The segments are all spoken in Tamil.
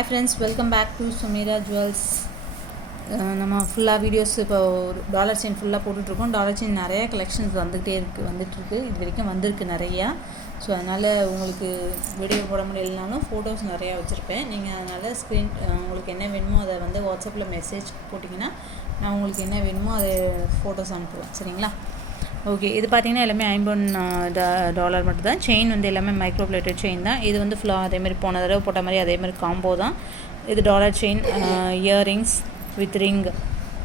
Hi friends, welcome back to Sumira Jewels. நம்ம ஃபுல்லாக வீடியோஸ் இப்போ டாலர் செயின் ஃபுல்லாக போட்டுட்ருக்கோம். டாலர் செயின் நிறையா கலெக்ஷன்ஸ் வந்துட்டுருக்கு. இது வரைக்கும் வந்திருக்கு நிறையா. ஸோ அதனால் உங்களுக்கு வீடியோ போட முடியலனாலும் ஃபோட்டோஸ் நிறையா வச்சுருப்பேன். நீங்கள் அதனால் உங்களுக்கு என்ன வேணுமோ அதை வந்து வாட்ஸ்அப்பில் மெசேஜ் போட்டிங்கன்னா நான் உங்களுக்கு என்ன வேணுமோ அதை ஃபோட்டோஸ் அனுப்புவேன். சரிங்களா? ஓகே, இது பார்த்திங்கன்னா எல்லாமே $50 மட்டும் தான். செயின் வந்து எல்லாமே மைக்ரோப்ளேட்டட் செயின் தான். இது வந்து ஃபுல்லாக அதேமாதிரி போன தடவை போட்ட மாதிரி அதேமாதிரி காம்போ தான். இது dollar chain, earrings with ring,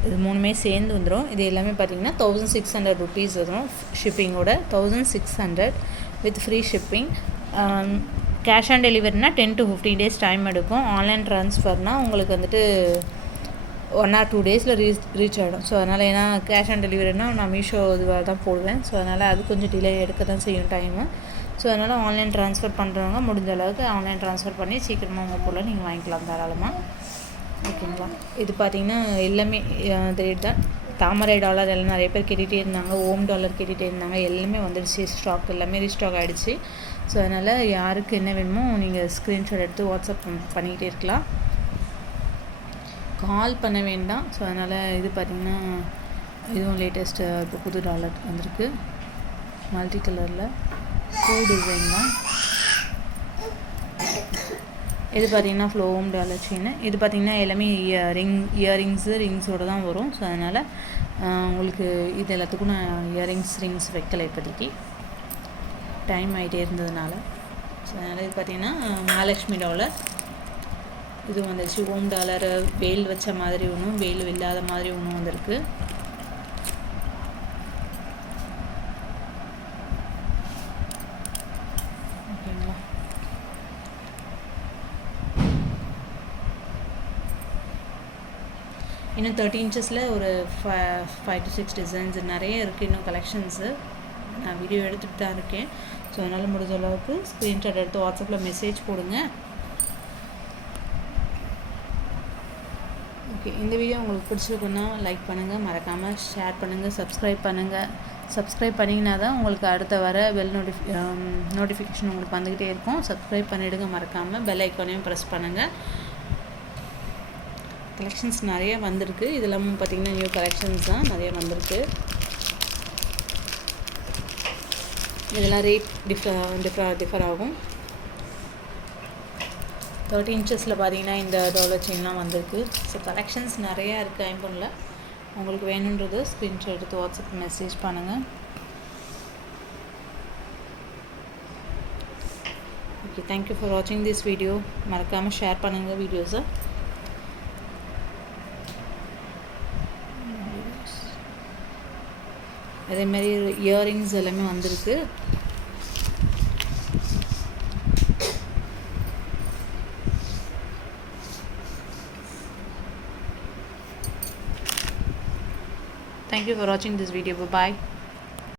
இது மூணுமே சேர்ந்து வந்துடும். இது எல்லாமே பார்த்திங்கன்னா ₹1600 வரும் ஷிப்பிங்கோட. 1600 with free shipping. Cash on டெலிவரினா 10 to 15 days டைம் எடுக்கும். ஆன்லைன் ட்ரான்ஸ்ஃபர்னால் உங்களுக்கு வந்துட்டு 1 or 2 days ரீச் ஆகிடும். ஸோ அதனால் ஏன்னா கேஷ் ஆன் டெலிவரினா நான் மீஷோ இதுவாக தான் போடுவேன். ஸோ அதனால் அது கொஞ்சம் டிலே எடுக்க தான் செய்யும் டைமு. ஸோ அதனால் ஆன்லைன் ட்ரான்ஸ்ஃபர் பண்ணுறவங்க முடிஞ்ச அளவுக்கு ஆன்லைன் ட்ரான்ஸ்ஃபர் பண்ணி சீக்கிரமாக உங்கள் பொருளை நீங்கள் வாங்கிக்கலாம் தாராளமாக. ஓகேங்களா? இது பார்த்திங்கன்னா எல்லாமே ரேட் தான். தாமரை டாலர் எல்லாம் நிறைய பேர் கேட்டுகிட்டே இருந்தாங்க. ஓம் டாலர் கேட்டுகிட்டே இருந்தாங்க. எல்லாமே வந்துடுச்சு. ஸ்டாக் எல்லாமே ரீஸ்டாக் ஆகிடுச்சு. ஸோ அதனால் யாருக்கு என்ன வேணுமோ நீங்கள் ஸ்க்ரீன்ஷாட் எடுத்து வாட்ஸ்அப் பண்ணிக்கிட்டே இருக்கலாம். கால் பண்ண வேண்டாம். ஸோ அதனால் இது பார்த்திங்கன்னா இதுவும் லேட்டஸ்ட்டு இப்போ புது டாலர் வந்திருக்கு. மல்டி கலரில் பூ டிசைன் தான். இது பார்த்திங்கன்னா ஃப்ளோம் டாலர் செயின். இது பார்த்திங்கன்னா எல்லாமே இயரிங்ஸோடு தான் வரும். ஸோ அதனால் உங்களுக்கு இது எல்லாத்துக்கும் நான் ரிங்ஸ் வைக்கலை இப்போதைக்கு, டைம் ஆகிட்டே இருந்ததுனால. ஸோ அதனால் இது பார்த்திங்கன்னா மகாலட்சுமி டாலர். இது வந்துச்சு. ஓம் டாலர் வேல் வச்ச மாதிரி ஒன்றும் வேல் இல்லாத மாதிரி ஒன்றும் வந்திருக்கு. ஓகேங்களா? இன்னும் 30 inches ஒரு 5 to 6 டிசைன்ஸ் நிறைய இருக்குது. இன்னும் கலெக்ஷன்ஸு நான் வீடியோ எடுத்துகிட்டு தான் இருக்கேன். ஸோ அதனால் முடிஞ்ச அளவுக்கு ஸ்க்ரீன்ஷாட் எடுத்து வாட்ஸ்அப்பில் மெசேஜ் போடுங்க. ஓகே, இந்த வீடியோ உங்களுக்கு பிடிச்சிருக்குன்னா லைக் பண்ணுங்கள், மறக்காமல் ஷேர் பண்ணுங்கள், சப்ஸ்கிரைப் பண்ணிங்கன்னா தான் உங்களுக்கு அடுத்த வர பெல் நோட்டிஃபிகேஷன் உங்களுக்கு வந்துக்கிட்டே இருக்கும். சப்ஸ்கிரைப் பண்ணிவிடுங்க மறக்காமல். பெல் ஐக்கானையும் ப்ரெஸ் பண்ணுங்கள். கலெக்ஷன்ஸ் நிறைய வந்திருக்கு. இதெல்லாம் பார்த்திங்கன்னா நியூ கலெக்ஷன்ஸ் தான் நிறைய வந்திருக்கு. இதெல்லாம் ரேட் டிஃபர் ஆகும். 30 inches பார்த்திங்கன்னா இந்த டாலர் செயின்லாம் வந்திருக்கு. ஸோ கலெக்ஷன்ஸ் நிறையா இருக்குது ஐம்பொனில். உங்களுக்கு வேணுன்றது ஸ்க்ரீன்ஷாட் எடுத்து வாட்ஸ்அப் மெசேஜ் பண்ணுங்கள். ஓகே, தேங்க்யூ ஃபார் வாட்சிங் திஸ் வீடியோ. மறக்காமல் ஷேர் பண்ணுங்கள் வீடியோஸை. அதேமாதிரி இயரிங்ஸ் எல்லாமே வந்திருக்கு. Thank you for watching this video. Bye bye.